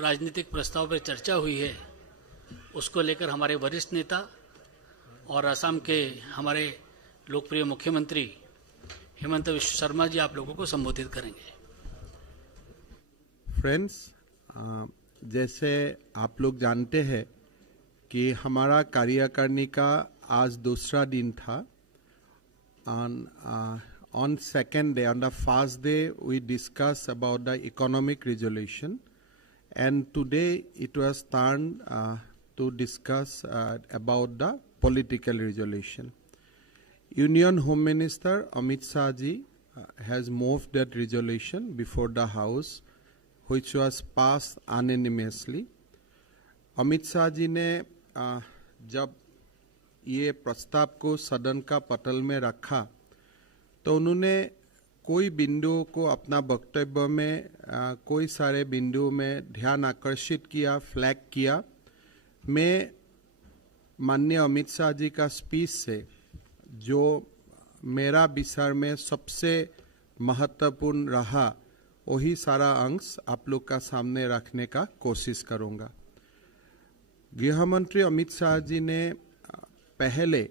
राजनीतिक प्रस्ताव पर चर्चा हुई है उसको लेकर हमारे वरिष्ठ नेता और असम के हमारे लोकप्रिय मुख्यमंत्री हेमंत विश्व शर्मा जी आप लोगों को संबोधित करेंगे। फ्रेंड्स, जैसे आप लोग जानते हैं कि हमारा कार्यकारिणी का आज दूसरा दिन था। On second day, on the first day, we discussed about the economic resolution, and today it was turned to discuss about the political resolution. Union Home Minister Amit Shah ji has moved that resolution before the House, which was passed unanimously. Amit Shah ji ने जब ये प्रस्ताव को सदन का पटल में रखा तो उन्होंने कोई बिंदुओं को अपना वक्तव्य में कोई सारे बिंदुओं में ध्यान आकर्षित किया, फ्लैग किया। मैं माननीय अमित शाह जी का स्पीच से जो मेरा विचार में सबसे महत्वपूर्ण रहा वही सारा अंश आप लोग का सामने रखने का कोशिश करूंगा। गृह मंत्री अमित शाह जी ने पहले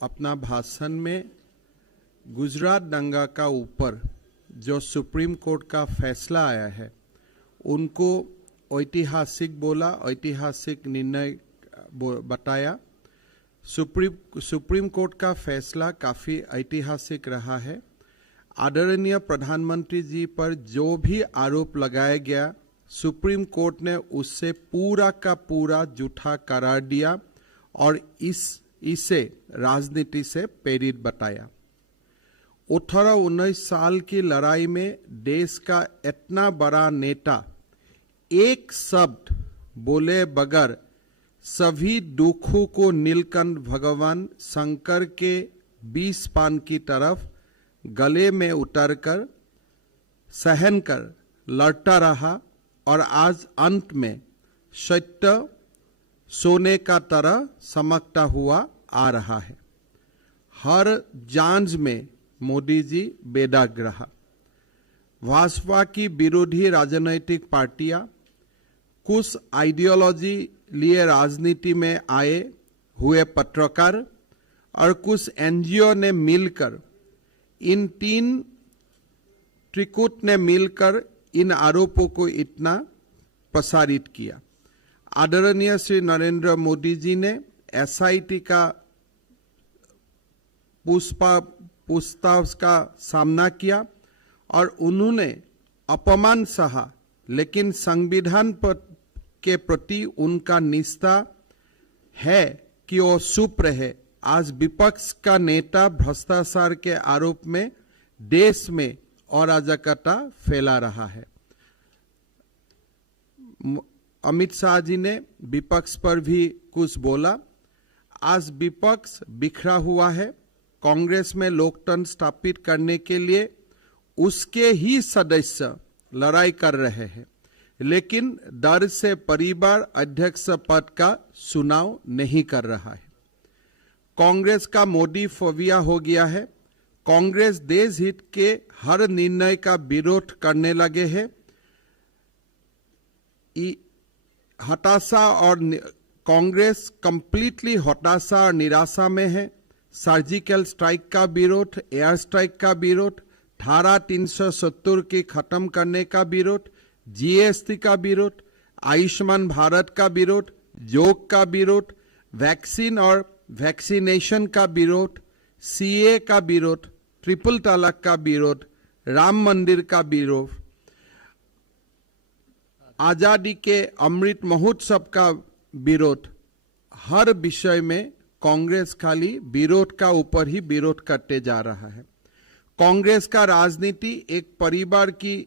अपना भाषण में गुजरात दंगा का ऊपर जो सुप्रीम कोर्ट का फैसला आया है उनको ऐतिहासिक बोला, ऐतिहासिक निर्णय बताया। सुप्रीम कोर्ट का फैसला काफ़ी ऐतिहासिक रहा है। आदरणीय प्रधानमंत्री जी पर जो भी आरोप लगाया गया सुप्रीम कोर्ट ने उससे पूरा का पूरा झूठा करार दिया और इसे राजनीति से प्रेरित बताया। 18-19 साल की लड़ाई में देश का इतना बड़ा नेता एक शब्द बोले बगैर सभी दुखों को नीलकंठ भगवान शंकर के 20 पान की तरफ गले में उतरकर सहन कर लड़ता रहा और आज अंत में सत्य सोने का तरह चमकता हुआ आ रहा है। हर जांच में मोदी जी बेदाग रहा। भाजपा की विरोधी राजनीतिक पार्टियां कुछ आइडियोलॉजी लिए राजनीति में आए हुए पत्रकार और कुछ एनजीओ ने मिलकर इन तीन त्रिकूट ने मिलकर इन आरोपों को इतना प्रसारित किया। आदरणीय श्री नरेंद्र मोदी जी ने एसआईटी का पूछताछ का सामना किया और उन्होंने अपमान सहा, लेकिन संविधान के प्रति उनका निष्ठा है कि वो चुप रहे। आज विपक्ष का नेता भ्रष्टाचार के आरोप में देश में अराजकता फैला रहा है। अमित शाह जी ने विपक्ष पर भी कुछ बोला। आज विपक्ष बिखरा हुआ है। कांग्रेस में लोकतंत्र स्थापित करने के लिए उसके ही सदस्य लड़ाई कर रहे हैं, लेकिन डर से परिवार अध्यक्ष पद का चुनाव नहीं कर रहा है। कांग्रेस का मोदी फोबिया हो गया है। कांग्रेस देश हित के हर निर्णय का विरोध करने लगे हैं। हताशा और कांग्रेस कंप्लीटली हताशा और निराशा में है। सर्जिकल स्ट्राइक का विरोध, एयर स्ट्राइक का विरोध, धारा 370 की खत्म करने का विरोध, जीएसटी का विरोध, आयुष्मान भारत का विरोध, योग का विरोध, वैक्सीन और वैक्सीनेशन का विरोध, सीए का विरोध, ट्रिपल तलाक का विरोध, राम मंदिर का विरोध, आजादी के अमृत महोत्सव का विरोध। हर विषय में कांग्रेस खाली विरोध का ऊपर ही विरोध करते जा रहा है। कांग्रेस का राजनीति एक परिवार की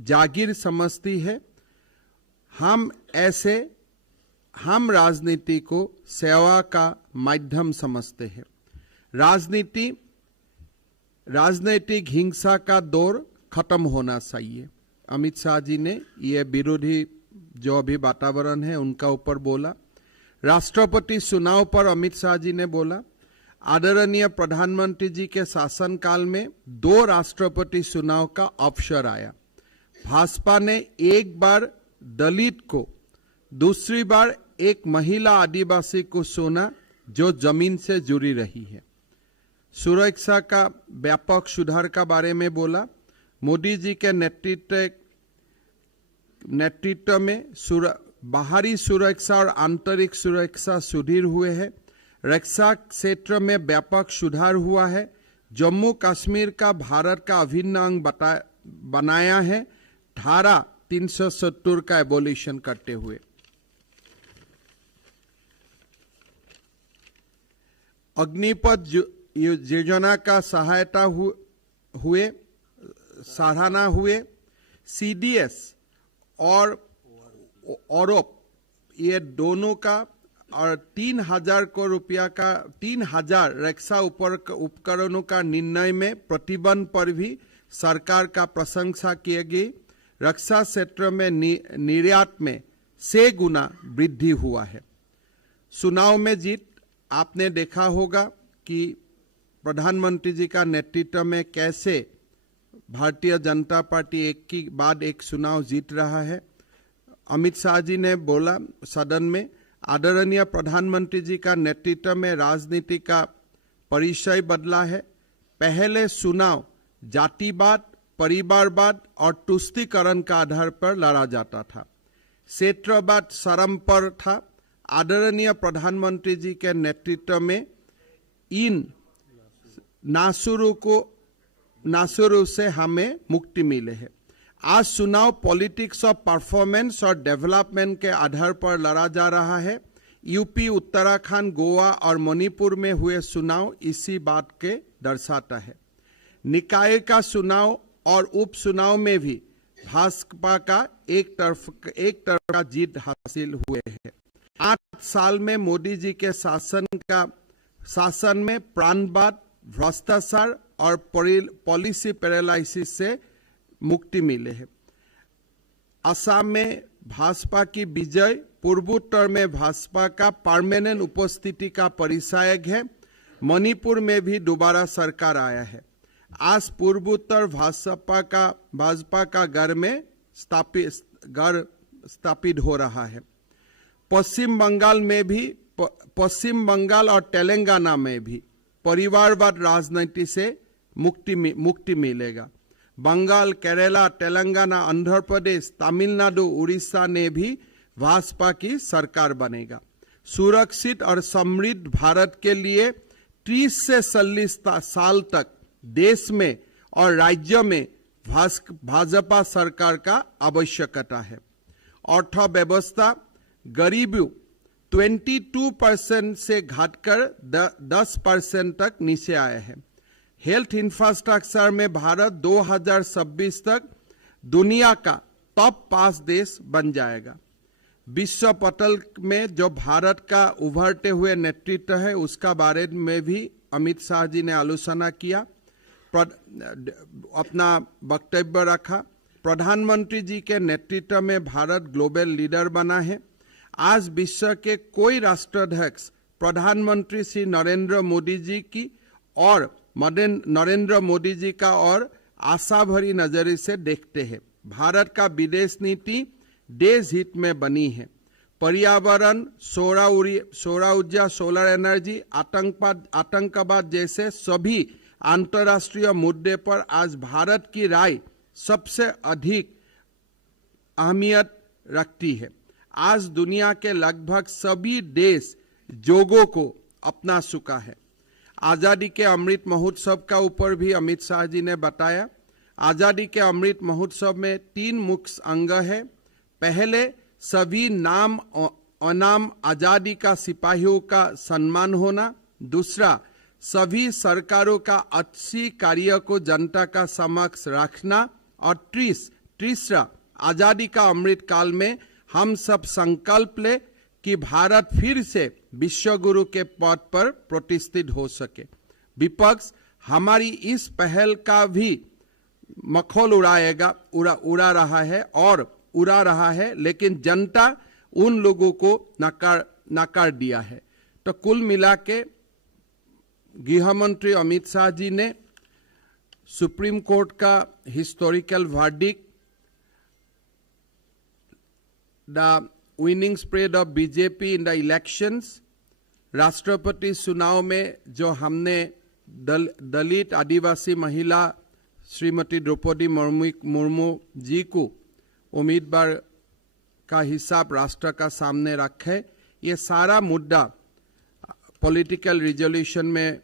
जागीर समझती है। हम राजनीति को सेवा का माध्यम समझते हैं। राजनीतिक हिंसा का दौर खत्म होना चाहिए। अमित शाह जी ने ये विरोधी जो अभी वातावरण है उनका ऊपर बोला। राष्ट्रपति चुनाव पर अमित शाह जी ने बोला। आदरणीय प्रधानमंत्री जी के शासनकाल में 2 राष्ट्रपति चुनाव का अवसर आया। भाजपा ने एक बार दलित को, दूसरी बार एक महिला आदिवासी को चुना जो जमीन से जुड़ी रही है। सुरक्षा का व्यापक सुधार का बारे में बोला। मोदी जी के नेतृत्व में बाहरी सुरक्षा और आंतरिक सुरक्षा सुदृढ़ हुए हैं। रक्षा क्षेत्र में व्यापक सुधार हुआ है। जम्मू कश्मीर का भारत का अभिन्न अंग बनाया है, धारा 370 का एबोलिशन करते हुए। अग्निपथ योजना का सहायता हुए, सराहना हुए। सीडीएस और औरप ये दोनों का और 3,000 करोड़ रुपया का 3,000 रक्षा उपकरणों का निर्णय में प्रतिबंध पर भी सरकार का प्रशंसा की गई। रक्षा क्षेत्र में निर्यात में 6 गुना वृद्धि हुआ है। चुनाव में जीत आपने देखा होगा कि प्रधानमंत्री जी का नेतृत्व में कैसे भारतीय जनता पार्टी एक के बाद एक चुनाव जीत रहा है। अमित शाह जी ने बोला सदन में, आदरणीय प्रधानमंत्री जी का नेतृत्व में राजनीति का परिचय बदला है। पहले चुनाव जातिवाद, परिवारवाद और तुष्टीकरण का आधार पर लड़ा जाता था। क्षेत्रवाद शर्म पर था। आदरणीय प्रधानमंत्री जी के नेतृत्व में इन नासुरों से हमें मुक्ति मिले है। आज चुनाव पॉलिटिक्स ऑफ परफॉर्मेंस और डेवलपमेंट के आधार पर लड़ा जा रहा है। यूपी, उत्तराखंड, गोवा और मणिपुर में हुए चुनाव इसी बात के दर्शाता है। निकाय का चुनाव और उपचुनाव में भी भाजपा का एक तरफा जीत हासिल हुए है। 8 साल में मोदी जी के शासन में प्राणवाद, भ्रष्टाचार और पॉलिसी पैरालिसिस से मुक्ति मिले है। असम में भाजपा की विजय पूर्वोत्तर में भाजपा का परमानेंट उपस्थिति का परिचायक है। मणिपुर में भी दोबारा सरकार आया है। आज पूर्वोत्तर भाजपा का घर स्थापित हो रहा है। पश्चिम बंगाल और तेलंगाना में भी परिवारवाद राजनीति से मुक्ति मिलेगा। बंगाल, केरला, तेलंगाना, आंध्र प्रदेश, तमिलनाडु, उड़ीसा ने भी भाजपा की सरकार बनेगा। सुरक्षित और समृद्ध भारत के लिए 30 से 40 साल तक देश में और राज्य में भाजपा सरकार का आवश्यकता है। अर्थव्यवस्था गरीबी 22% से घटकर 10% तक नीचे आया है। हेल्थ इंफ्रास्ट्रक्चर में भारत 2026 तक दुनिया का टॉप 5 देश बन जाएगा। विश्व पटल में जो भारत का उभरते हुए नेतृत्व है उसका बारे में भी अमित शाह जी ने आलोचना किया, अपना वक्तव्य रखा। प्रधानमंत्री जी के नेतृत्व में भारत ग्लोबल लीडर बना है। आज विश्व के कोई राष्ट्राध्यक्ष प्रधानमंत्री श्री नरेंद्र मोदी जी का और आशा भरी नजर से देखते हैं। भारत का विदेश नीति देश हित में बनी है। पर्यावरण, सौर ऊर्जा, सोलर एनर्जी, आतंकवाद जैसे सभी अंतर्राष्ट्रीय मुद्दे पर आज भारत की राय सबसे अधिक अहमियत रखती है। आज दुनिया के लगभग सभी देश जोगों को अपना चुका है। आजादी के अमृत महोत्सव का ऊपर भी अमित शाह जी ने बताया। आजादी के अमृत महोत्सव में 3 मुख्य अंग है। पहले सभी नाम अनाम आजादी का सिपाहियों का सम्मान होना। दूसरा, सभी सरकारों का अच्छी कार्य को जनता का समक्ष रखना। और तीसरा, आजादी का अमृत काल में हम सब संकल्प ले कि भारत फिर से विश्व गुरु के पद पर प्रतिष्ठित हो सके। विपक्ष हमारी इस पहल का भी मखौल उड़ा रहा है, लेकिन जनता उन लोगों को नकार दिया है। तो कुल मिला के गृह मंत्री अमित शाह जी ने सुप्रीम कोर्ट का historical verdict the winning spread of BJP in the elections, राष्ट्रपति चुनाव में जो हमने दलित आदिवासी महिला श्रीमती द्रौपदी मुर्मू जी को उम्मीदवार का हिसाब राष्ट्र का सामने रखे, ये सारा मुद्दा पॉलिटिकल रिजोल्यूशन में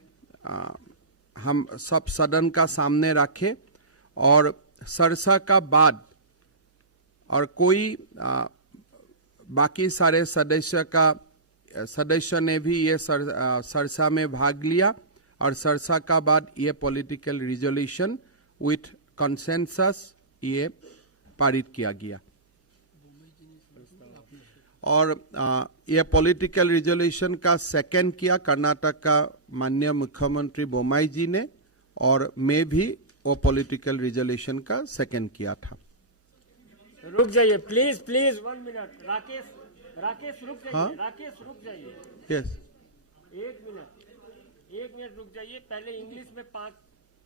हम सब सदन का सामने रखे और चर्चा का बाद और कोई बाकी सारे सदस्य ने भी ये चर्चा में भाग लिया और चर्चा का बाद ये पॉलिटिकल रिजोल्यूशन विथ कंसेंसस ये पारित किया गया और ये पॉलिटिकल रिजोल्यूशन का सेकंड किया कर्नाटक का माननीय मुख्यमंत्री बोम्मई जी ने और मैं भी वो पॉलिटिकल रिजोल्यूशन का सेकंड किया था। रुक जाइए प्लीज प्लीज 1 मिनट। राकेश रुक जाइए। हाँ? राकेश रुक जाइए। यस 1 मिनट रुक जाइए। पहले इंग्लिश में 5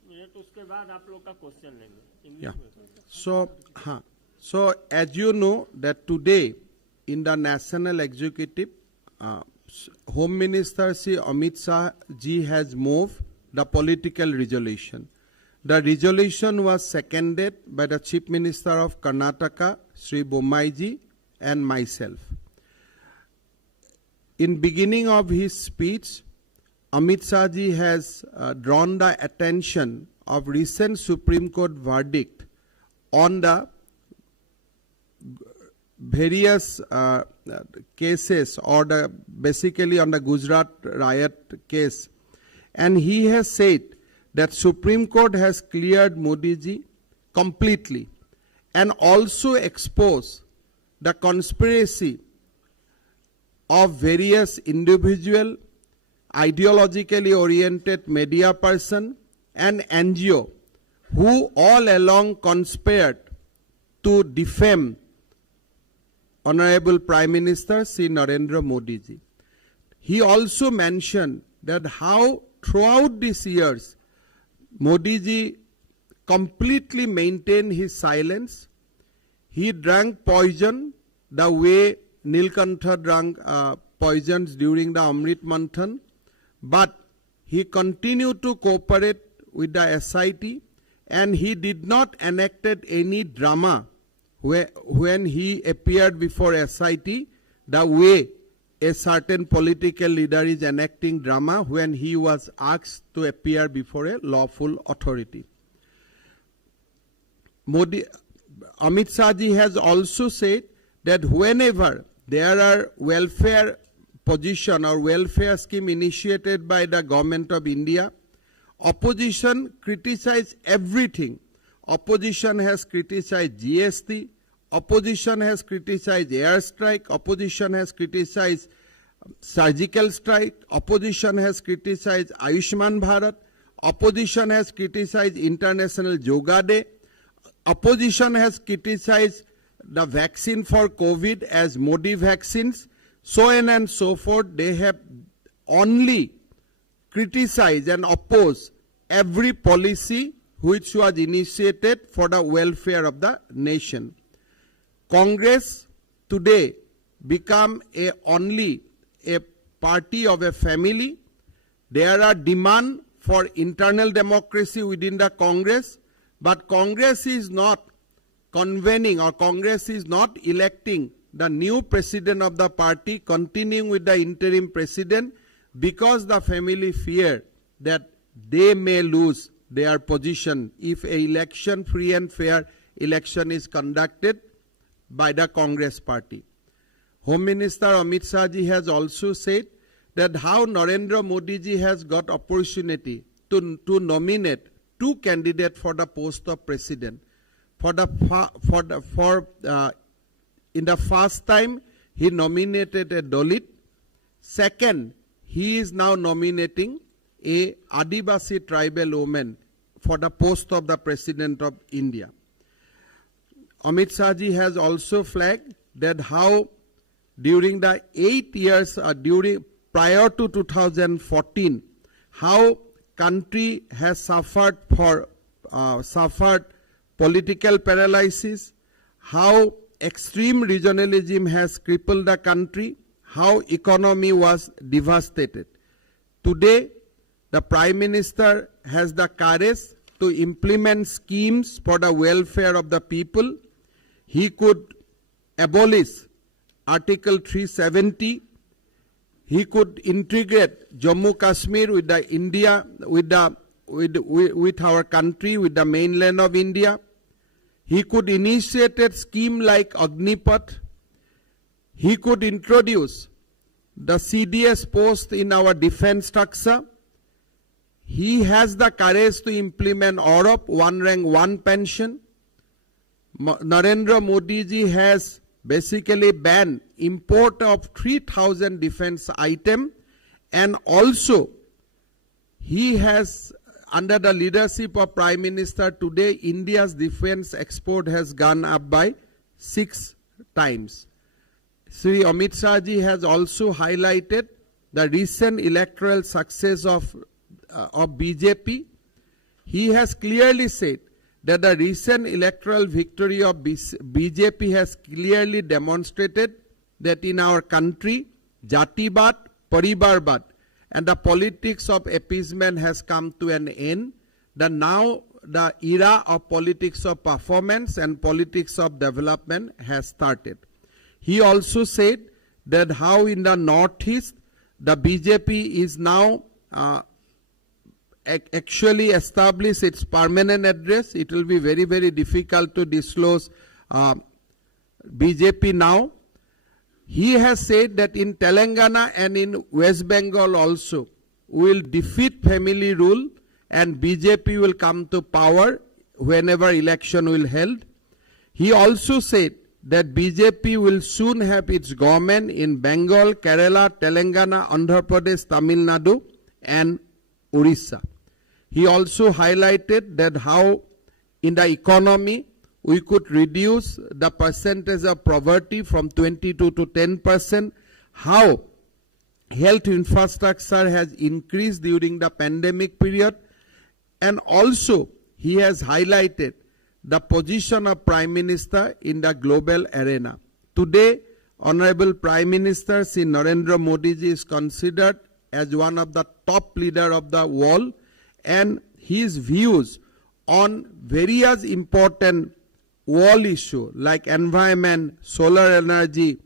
मिनट, उसके बाद आप लोग का क्वेश्चन लेंगे इंग्लिश में। So as you know that today in the national executive, Home Minister Sri Amit Shah ji has moved the political resolution. The resolution was seconded by the Chief Minister of Karnataka, Sri Bommai ji, and myself. In beginning of his speech, Amit Shah ji has drawn the attention of recent Supreme Court verdict on the various cases or basically on the Gujarat riot case, and he has said that Supreme Court has cleared Modi ji completely and also exposed the conspiracy of various individual ideologically oriented media person and NGO who all along conspired to defame Honorable Prime Minister Sri Narendra Modi ji. He also mentioned that how throughout these years Modi ji completely maintained his silence. He drank poison the way Nilkantha drank poisons during the Amrit Manthan, but he continued to cooperate with the SIT and he did not enacted any drama when he appeared before SIT the way a certain political leader is enacting drama when he was asked to appear before a lawful authority. Amit Shah ji has also said that whenever there are welfare position or welfare scheme initiated by the government of India, opposition criticize everything. Opposition has criticized GST, opposition has criticized airstrike, opposition has criticized surgical strike, opposition has criticized Ayushman Bharat, opposition has criticized International Yoga Day, opposition has criticized the vaccine for COVID as Modi vaccines, so on and so forth. They have only criticized and opposed every policy which was initiated for the welfare of the nation. Congress today become only a party of a family. There are demands for internal democracy within the Congress, but Congress is not convening or Congress is not electing the new president of the party, continuing with the interim president, because the family fear that they may lose their position if a election, free and fair election is conducted by the Congress party. Home Minister Amit Shah ji has also said that how Narendra Modi ji has got opportunity to nominate 2 candidates for the post of president. In the first time he nominated a Dalit. Second, he is now nominating a Adivasi tribal woman for the post of the President of India. Amit Shah ji has also flagged that how during the 8 years prior to 2014, how country has suffered political paralysis, how extreme regionalism has crippled the country, how economy was devastated. Today, the Prime Minister has the courage to implement schemes for the welfare of the people. He could abolish Article 370. He could integrate Jammu Kashmir with the India, with our country, with the mainland of India. He could initiate a scheme like Agnipath. He could introduce the CDS post in our defense structure. He has the courage to implement Europe, one rank, one pension. Narendra Modi ji has basically banned import of 3,000 defense items, and also he has, under the leadership of Prime Minister today, India's defense export has gone up by 6 times. Sri Amit Shah ji has also highlighted the recent electoral success of BJP. He has clearly said that the recent electoral victory of BJP has clearly demonstrated that in our country, Jatibad, Paribarbat, and the politics of appeasement has come to an end. Now the era of politics of performance and politics of development has started. He also said that how in the Northeast, the BJP is now actually establish its permanent address. It will be very, very difficult to disclose BJP now. He has said that in Telangana and in West Bengal also, we will defeat family rule and BJP will come to power whenever election will held. He also said that BJP will soon have its government in Bengal, Kerala, Telangana, Andhra Pradesh, Tamil Nadu and Orissa. He also highlighted that how in the economy we could reduce the percentage of poverty from 22 to 10%, how health infrastructure has increased during the pandemic period, and also he has highlighted the position of Prime Minister in the global arena. Today, Honorable Prime Minister Sri Narendra Modi ji is considered as one of the top leaders of the world, and his views on various important world issues like environment, solar energy,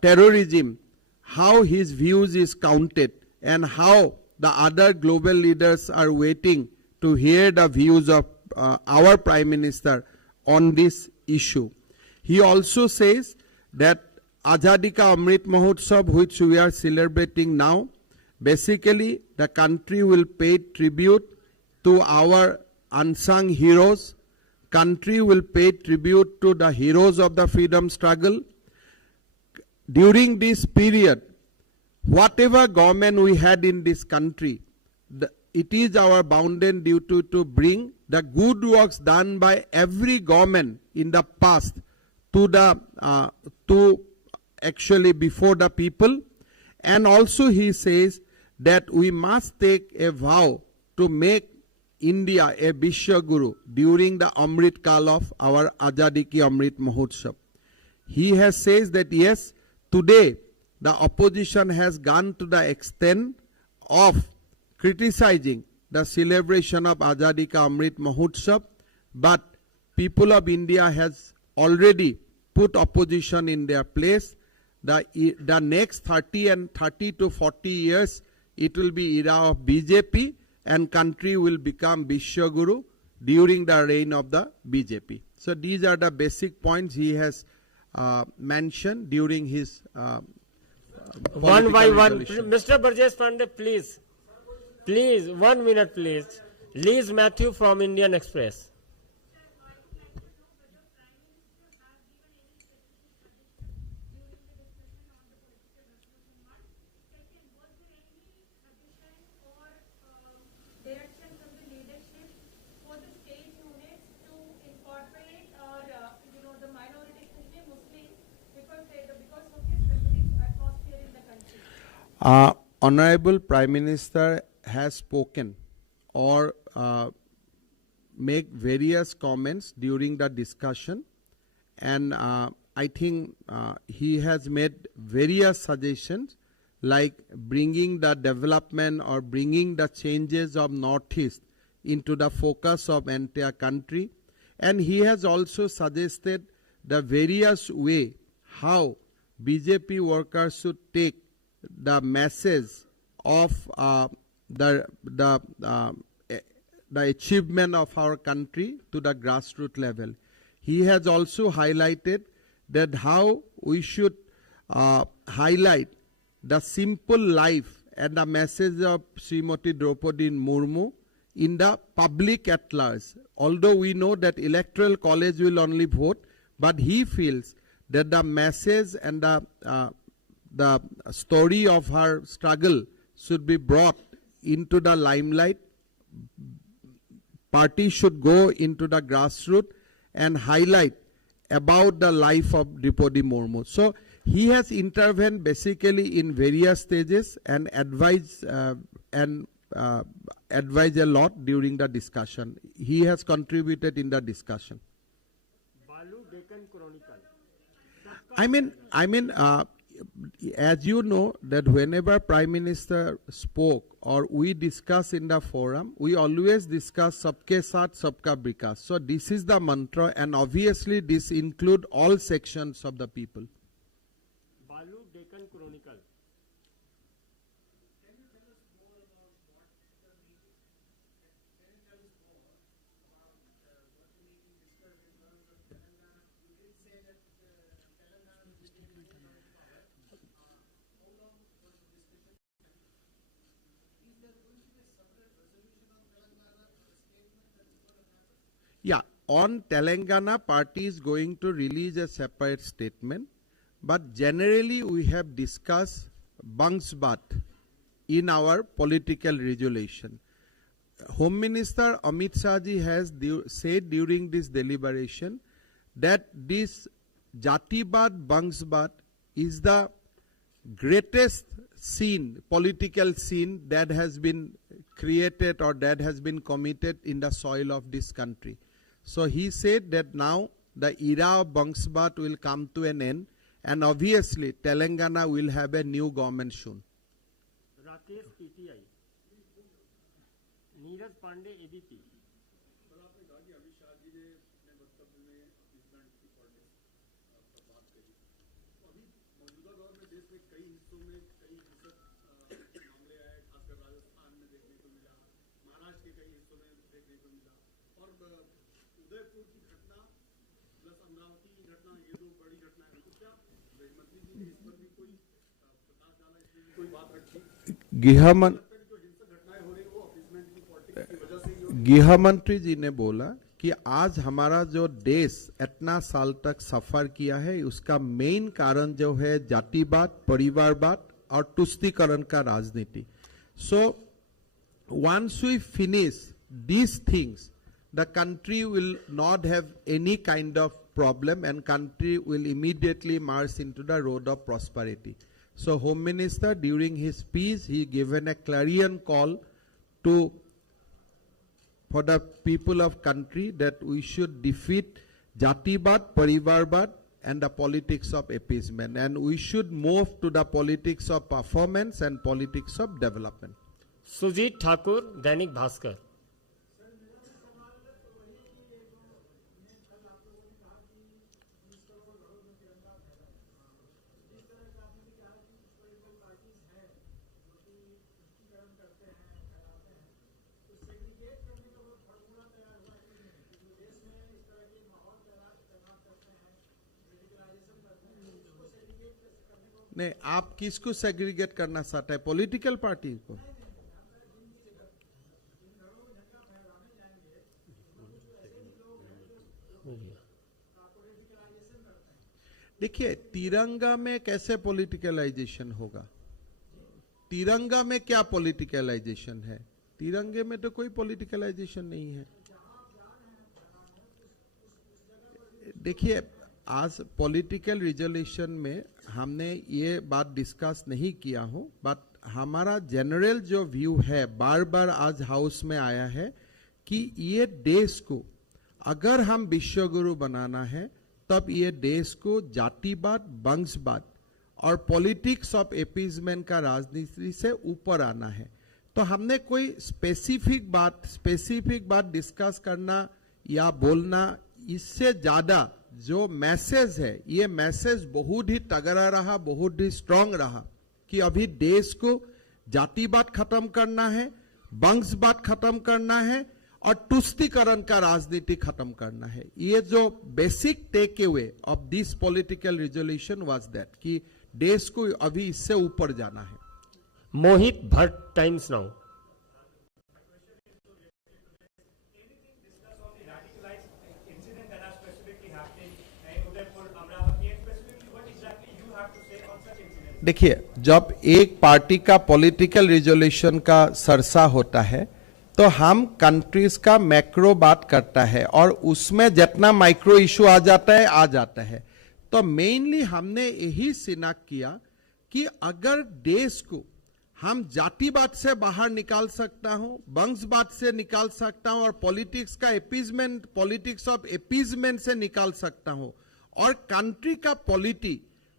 terrorism, how his views is counted and how the other global leaders are waiting to hear the views of our Prime Minister on this issue. He also says that Azadi Ka Amrit Mahotsav, which we are celebrating now, basically the country will pay tribute to our unsung heroes. Country will pay tribute to the heroes of the freedom struggle. During this period, whatever government we had in this country, it is our bounden duty to bring the good works done by every government in the past to actually before the people. And also he says that we must take a vow to make India a Vishwa Guru during the Amrit Kal of our Azadi Ki Amrit Mahotsav. He has says that yes, today the opposition has gone to the extent of criticizing the celebration of Azadi Ka Amrit Mahotsav, but people of India has already put opposition in their place. The next 30 to 40 years, it will be era of BJP and country will become Vishwa Guru during the reign of the BJP. So these are the basic points he has mentioned during his one by one. resolution. Mr. Brajesh Pandey, please. Please, 1 minute, please. Liz Matthew from Indian Express. Honorable Prime Minister has spoken or make various comments during the discussion, and I think he has made various suggestions like bringing the development or bringing the changes of Northeast into the focus of entire country. And he has also suggested the various way how BJP workers should take the message of the achievement of our country to the grassroots level. He has also highlighted that how we should highlight the simple life and the message of Srimati Draupadi Murmu in the public at large. Although we know that electoral college will only vote, but he feels that the message and the story of her struggle should be brought into the limelight. Party should go into the grassroots and highlight about the life of Draupadi Murmu. So he has intervened basically in various stages and advised a lot during the discussion. He has contributed in the discussion. बालू Deccan Chronicle I mean, as you know, that whenever Prime Minister spoke or we discuss in the forum, we always discuss Sabke Saath, Sabka Vikas. So this is the mantra, and obviously this include all sections of the people. बालू Deccan Chronicle Yeah, on Telangana, party is going to release a separate statement, but generally we have discussed Bangsbat in our political resolution. Home Minister Amit Shah ji has said during this deliberation that this Jatibad Bangsbat is the greatest scene, political scene that has been created or that has been committed in the soil of this country. So he said that now the era of Bangsbat will come to an end, and obviously Telangana will have a new government soon. Rakesh PTI Neeraj Pandey ABP गृह मंत्री जी ने बोला कि आज हमारा जो देश इतना साल तक सफर किया है उसका मेन कारण जो है जातिवाद, परिवारवाद और तुष्टीकरण का राजनीति. So once we finish these things, the country will not have any kind of problem and country will immediately march into the road of prosperity. So Home Minister during his speech he given a clarion call for the people of country that we should defeat Jatibad, Parivarvad and the politics of appeasement, and we should move to the politics of performance and politics of development. Sujit Thakur Dainik Bhaskar नहीं, आप किसको segregate करना चाहते हैं? Political party को? देखिए, तिरंगा में कैसे पॉलिटिकलाइजेशन होगा? तिरंगा में क्या पॉलिटिकलाइजेशन है? तिरंगे में तो कोई पॉलिटिकलाइजेशन नहीं है. देखिए, आज पॉलिटिकल रिजोल्यूशन में हमने ये बात डिस्कस नहीं किया हूं, बट हमारा जनरल जो व्यू है बार बार आज हाउस में आया है कि ये देश को अगर हम विश्व गुरु बनाना है तब ये देश को जातिवाद, वंशवाद और पॉलिटिक्स ऑफ एपीजमेंट का राजनीति से ऊपर आना है। तो हमने कोई स्पेसिफिक बात डिस्कस करना या बोलना, इससे ज्यादा जो मैसेज है, ये मैसेज बहुत ही तगड़ा रहा, बहुत ही स्ट्रांग रहा कि अभी देश को जातिवाद खत्म करना है, वंशवाद खत्म करना है और तुष्टीकरण का राजनीति खत्म करना है। ये जो basic take away of this political resolution was that कि देश को अभी इससे ऊपर जाना है। Mohit Bhatt, Times Now. देखिए, जब एक पार्टी का पॉलिटिकल रिजोल्यूशन का सरसा होता है तो हम कंट्रीज का मैक्रो बात करता है और उसमें जितना माइक्रो इशू आ जाता है। तो मेनली हमने यही शिनाख्त किया कि अगर देश को हम जातिवाद से बाहर निकाल सकता हूं, वंशवाद से निकाल सकता हूं और पॉलिटिक्स का एपीजमेंट, पॉलिटिक्स ऑफ एपीजमेंट से निकाल सकता हूं और कंट्री का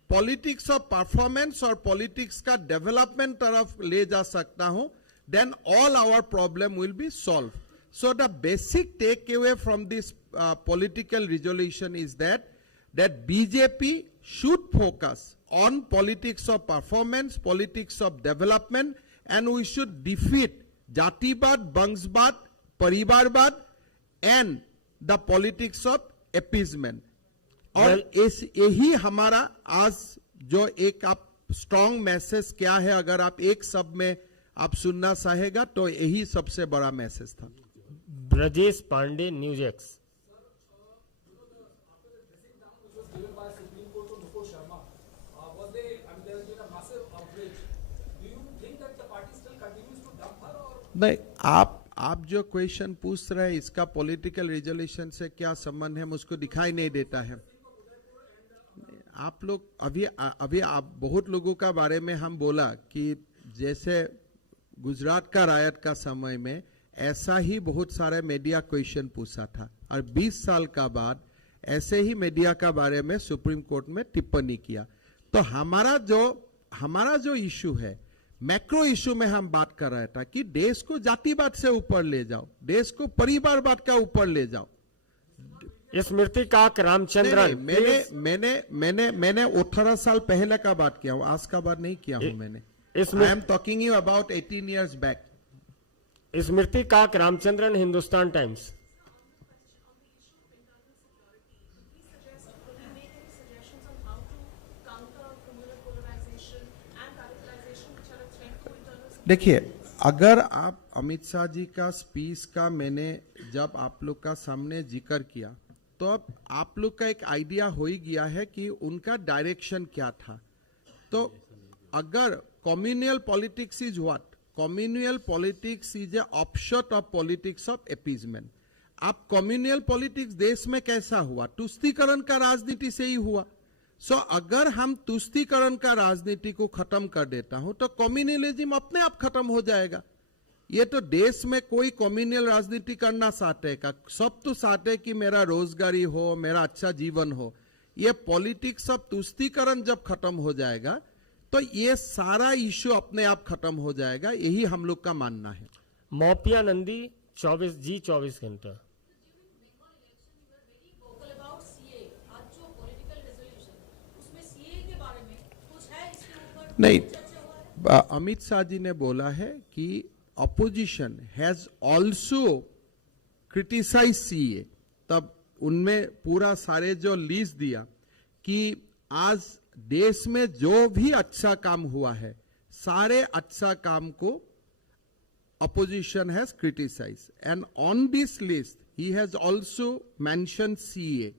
पॉलिटिक्स ऑफ परफॉर्मेंस और पॉलिटिक्स का डेवलपमेंट तरफ ले जा सकता हूं, then all our problem will be solved. So the basic takeaway from this political resolution is that BJP should focus on politics of performance, politics of development, and we should defeat Jatibad, Bangsbad, Paribarbad, and the politics of appeasement. और यही हमारा आज जो एक आप strong message क्या है, अगर आप एक शब्द में आप सुनना चाहेगा तो यही सबसे बड़ा मैसेज था। Brajesh Pandey, News X. नहीं, आप जो क्वेश्चन पूछ रहे हैं इसका पॉलिटिकल रिजोल्यूशन से क्या संबंध है, मुझको दिखाई नहीं देता है। आप लोग अभी आप बहुत लोगों का बारे में हम बोला कि जैसे गुजरात का रायट का समय में ऐसा ही बहुत सारे मीडिया क्वेश्चन पूछा था और 20 साल का बाद ऐसे ही मीडिया का बारे में सुप्रीम कोर्ट में टिप्पणी किया। तो हमारा जो इशू है, मैक्रो इशू में हम बात कर रहे था कि देश को जातिवाद से ऊपर ले जाओ, देश को परिवारवाद का ऊपर ले जाओ। स्मृति काक, रामचंद्रन। मैंने 18 साल पहले का बात किया हूँ, आज का बात नहीं किया हूँ मैंने। I am talking you about 18 years back. स्मृति काक, रामचंद्रन, हिंदुस्तान टाइम्स। देखिए, अगर आप अमित शाह जी का स्पीच का मैंने जब आप लोग का सामने जिक्र किया तो अब आप लोग का एक आइडिया हो ही गया है कि उनका डायरेक्शन क्या था। तो अगर communal politics is what? Communal politics is a offshoot of politics of appeasement. आप कम्युनल पॉलिटिक्स देश में कैसा हुआ? तुष्टीकरण का राजनीति से ही हुआ। सो अगर हम तुष्टीकरण का राजनीति को खत्म कर देता हूं तो कम्युनलिज्म अपने आप खत्म हो जाएगा। ये तो देश में कोई कम्युनल राजनीति करना चाहते हैं का? सब तो चाहते हैं कि मेरा रोजगारी हो, मेरा अच्छा जीवन हो। ये पॉलिटिक्स ऑफ तुष्टीकरण जब खत्म हो जाएगा तो ये सारा इश्यू अपने आप खत्म हो जाएगा, यही हम लोग का मानना है। मौपिया नंदी, 24 घंटा। नहीं, अमित शाह जी ने बोला है कि opposition has also criticise CA. तब उनमें पूरा सारे जो लिस्ट दिया कि आज देश में जो भी अच्छा काम हुआ है, सारे अच्छा काम को opposition has criticise, and on this list he has also mention CA.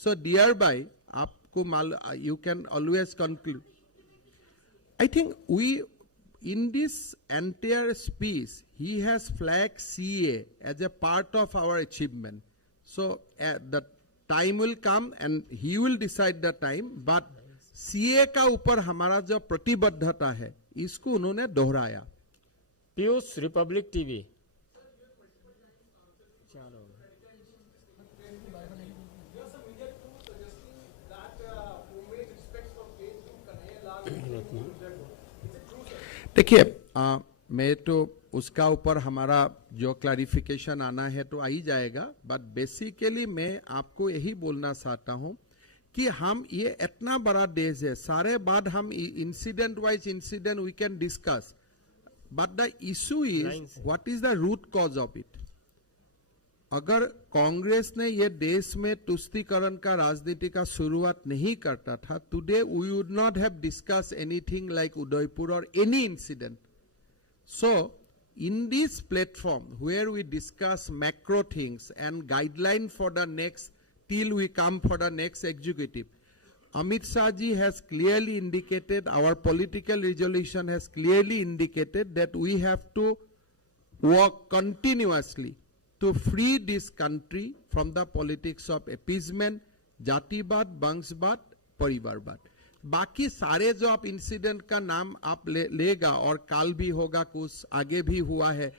So dear by आपको you can always conclude. I think in this entire speech, he has flagged CA as a part of our achievement. So the time will come and he will decide the time, but CA का ऊपर हमारा जो प्रतिबद्धता है, इसको उन्होंने दोहराया। Piyush, Republic TV. देखिए, मैं तो उसका ऊपर हमारा जो क्लैरिफिकेशन आना है तो आ ही जाएगा, बट बेसिकली मैं आपको यही बोलना चाहता हूं कि हम ये इतना बड़ा देश है, सारे बात हम incident wise incident we can discuss, but the issue is what is the root cause of it. अगर कांग्रेस ने ये देश में तुष्टीकरण का राजनीति का शुरुआत नहीं करता था, today we would not have discuss anything like Udaipur और any incident. So in this platform where we discuss macro things and guideline for the next till we come for the next executive, Amit Shah ji has clearly indicated, our political resolution has clearly indicated that we have to work continuously to free this country from the politics of appeasement, जातिवाद, वंशवाद, परिवारवाद। बाकी सारे जो आप incident का नाम आप लेगा और काल भी होगा, कुछ आगे भी हुआ है,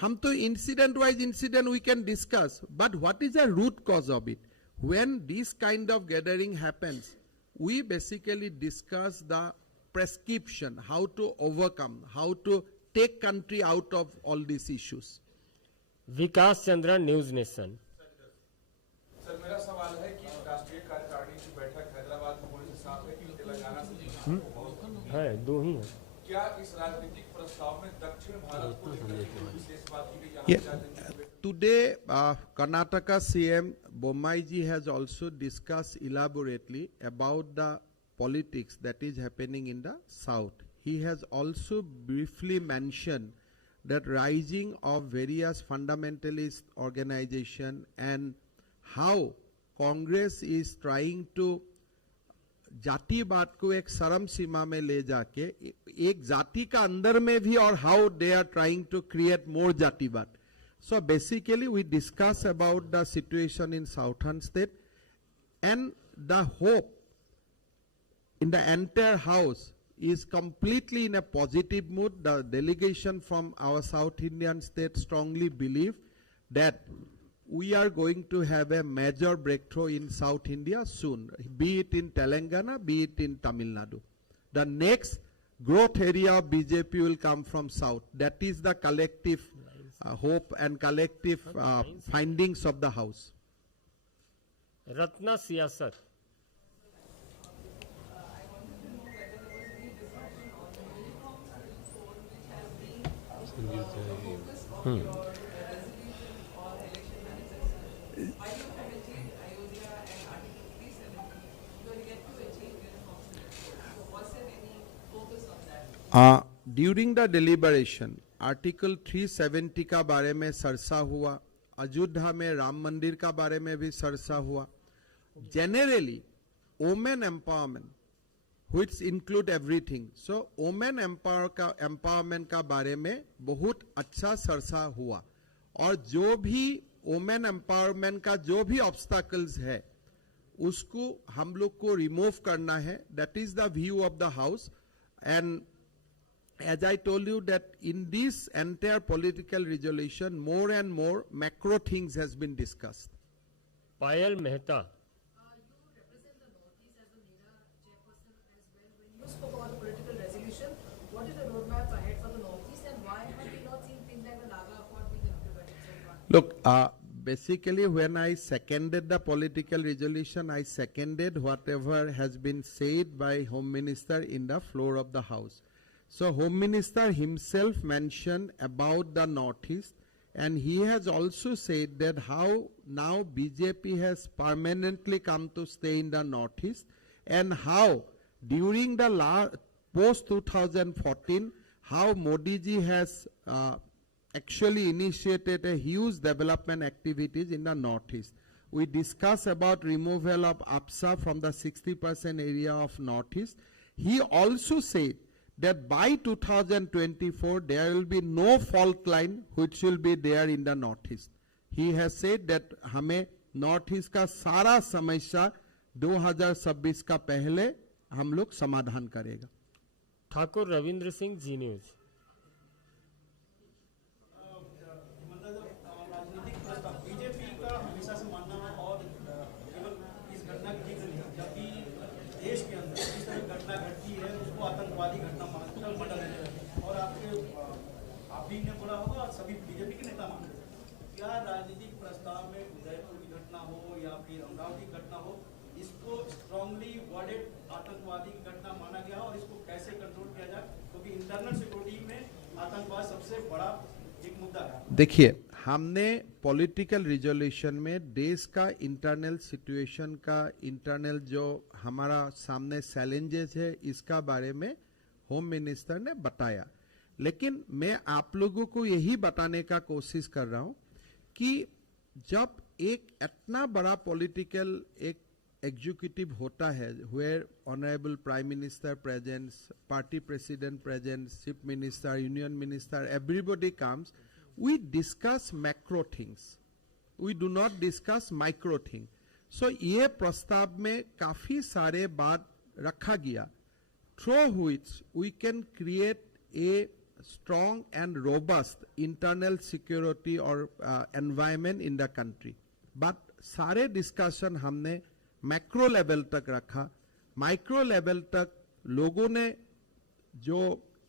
हम तो incident wise incident we can discuss, but what is the root cause of it. When this kind of gathering happens, we basically discuss the prescription, how to overcome, how to take country out of all this issues. Vikas Chandra, News Nation. Sir, मेरा सवाल है कि राष्ट्रीय कार्यकारिणी की बैठक हैदराबाद में होने से साफ है कि तेलंगाना से है, दो ही है। क्या इस राजनीतिक प्रस्ताव में दक्षिण भारत को लेकर कोई विशेष बात की गई? Today, Karnataka CM Bommai ji has also discussed elaborately about the politics that is happening in the south. He has also briefly mentioned that rising of various fundamentalist organization and how Congress is trying to जातिवाद को एक शर्म सीमा में ले जाके एक जाति का अंदर में भी, और how they are trying to create more जातिवाद। So basically we discuss about the situation in southern state and the hope in the entire house is completely in a positive mood. The delegation from our South Indian state strongly believe that we are going to have a major breakthrough in South India soon, be it in Telangana, be it in Tamil Nadu. The next growth area of BJP will come from South. That is the collective hope and collective findings of the house. Ratna सियासत। During the deliberation, article 370 का बारे में चर्चा हुआ, अयोध्या में राम मंदिर का बारे में भी चर्चा हुआ। Generally, women empowerment, which include everything. So, women empowerment का बारे में बहुत अच्छा चर्चा हुआ, और जो भी वुमेन एम्पावरमेंट का जो भी ऑब्स्टैकल्स है उसको हम लोग को रिमूव करना है। That is the view of the house, and as I told you that in this entire political resolution, more and more macro things has been discussed. Payal Mehta. You represent the Northeast as a MERA chairperson as well. When you spoke about the political resolution, what is the roadmap ahead for the Northeast, and why have we not seen things like the Naga Accord being implemented so far? Look, basically when I seconded the political resolution, I seconded whatever has been said by Home Minister in the floor of the House. So Home Minister himself mentioned about the Northeast, and he has also said that how now BJP has permanently come to stay in the Northeast, and how during the post 2014, how Modi ji has actually initiated a huge development activities in the Northeast. We discuss about removal of APSA from the 60% area of Northeast. He also said that by 2024 there will be no fault line which will be there in the Northeast. He has said that हमें Northeast का सारा समस्या 2026 का पहले हम लोग समाधान करेगा। ठाकुर रविंद्र सिंह, जी न्यूज। बीजेपी का हमेशा से मानना है, और केवल इस घटना की जबकि देश के अंदर जिस तरह घटना घटती है उसको सबसे बड़ा एक मुद्दा है। देखिए, हमने पॉलिटिकल रिजोल्यूशन में देश का इंटरनल सिचुएशन का इंटरनल जो हमारा सामने चैलेंजेस है इसका बारे में होम मिनिस्टर ने बताया, लेकिन मैं आप लोगों को यही बताने का कोशिश कर रहा हूं कि जब एक इतना बड़ा पॉलिटिकल एक एग्जीक्यूटिव होता है, where honourable prime minister presents, party president presents, chief minister, union minister, everybody comes, we discuss macro things, we do not discuss micro thing. So ये प्रस्ताव में काफी सारे बात रखा गया, through which we can create a strong and robust internal security or environment in the country. But सारे discussion हमने मैक्रो लेवल तक रखा, माइक्रो लेवल तक लोगों ने जो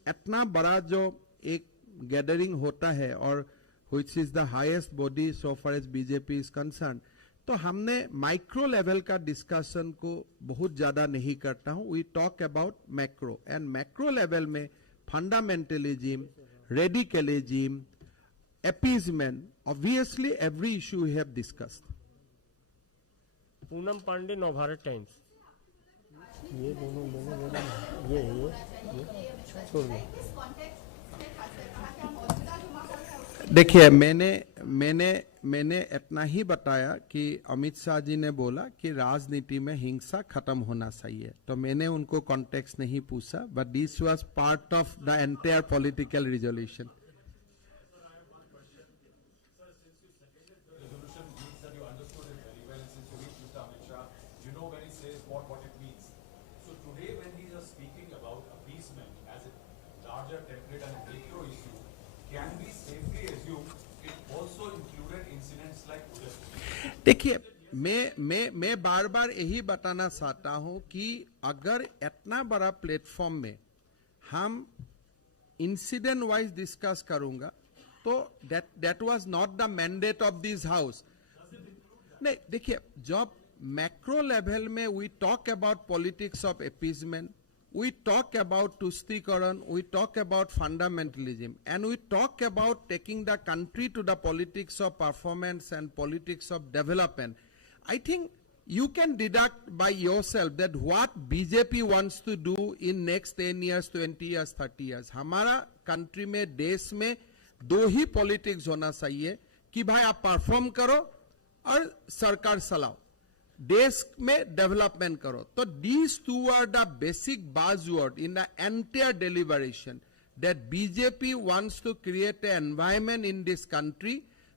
इतना बड़ा जो एक गैदरिंग होता है और which is the highest body so far as BJP is concerned, तो हमने माइक्रो लेवल का डिस्कशन को बहुत ज्यादा नहीं करता हूं. We talk about macro, and macro level में fundamentalism, radicalism, appeasement, obviously every issue we have discussed. Poonam Pandey, Navbharat Times. देखिए, मैंने इतना ही बताया कि अमित शाह जी ने बोला कि राजनीति में हिंसा खत्म होना चाहिए, तो मैंने उनको कॉन्टेक्स्ट नहीं पूछा, but this was part of the entire political resolution. देखिए, मैं बार बार यही बताना चाहता हूं कि अगर इतना बड़ा प्लेटफॉर्म में हम इंसिडेंट वाइज डिस्कस करूंगा तो that was not the mandate of this house. नहीं, देखिए, जब मैक्रो लेवल में we talk about politics of appeasement, we talk about Tushstikaran, we talk about fundamentalism, and we talk about taking the country to the politics of performance and politics of development. I think you can deduct by yourself that what BJP wants to do in next 10 years, 20 years, 30 years. हमारा country में, देश में दो ही politics होना चाहिए कि भाई आप परफॉर्म करो और सरकार चलाओ, देश में डेवलपमेंट करो. तो these two are the basic buzzword in the entire deliberation, that BJP wants to create an environment in this country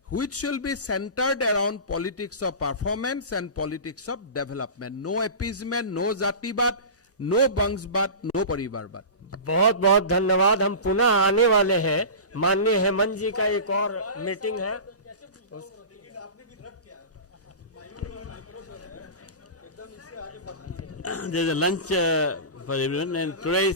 which will be centered around politics of performance and politics of development. No appeasement, no जातिवाद, no वंशवाद, no परिवारवाद. बहुत बहुत धन्यवाद। हम पुनः आने वाले हैं। माननीय हेमंत जी का एक और मीटिंग है। There's a lunch for everyone, and today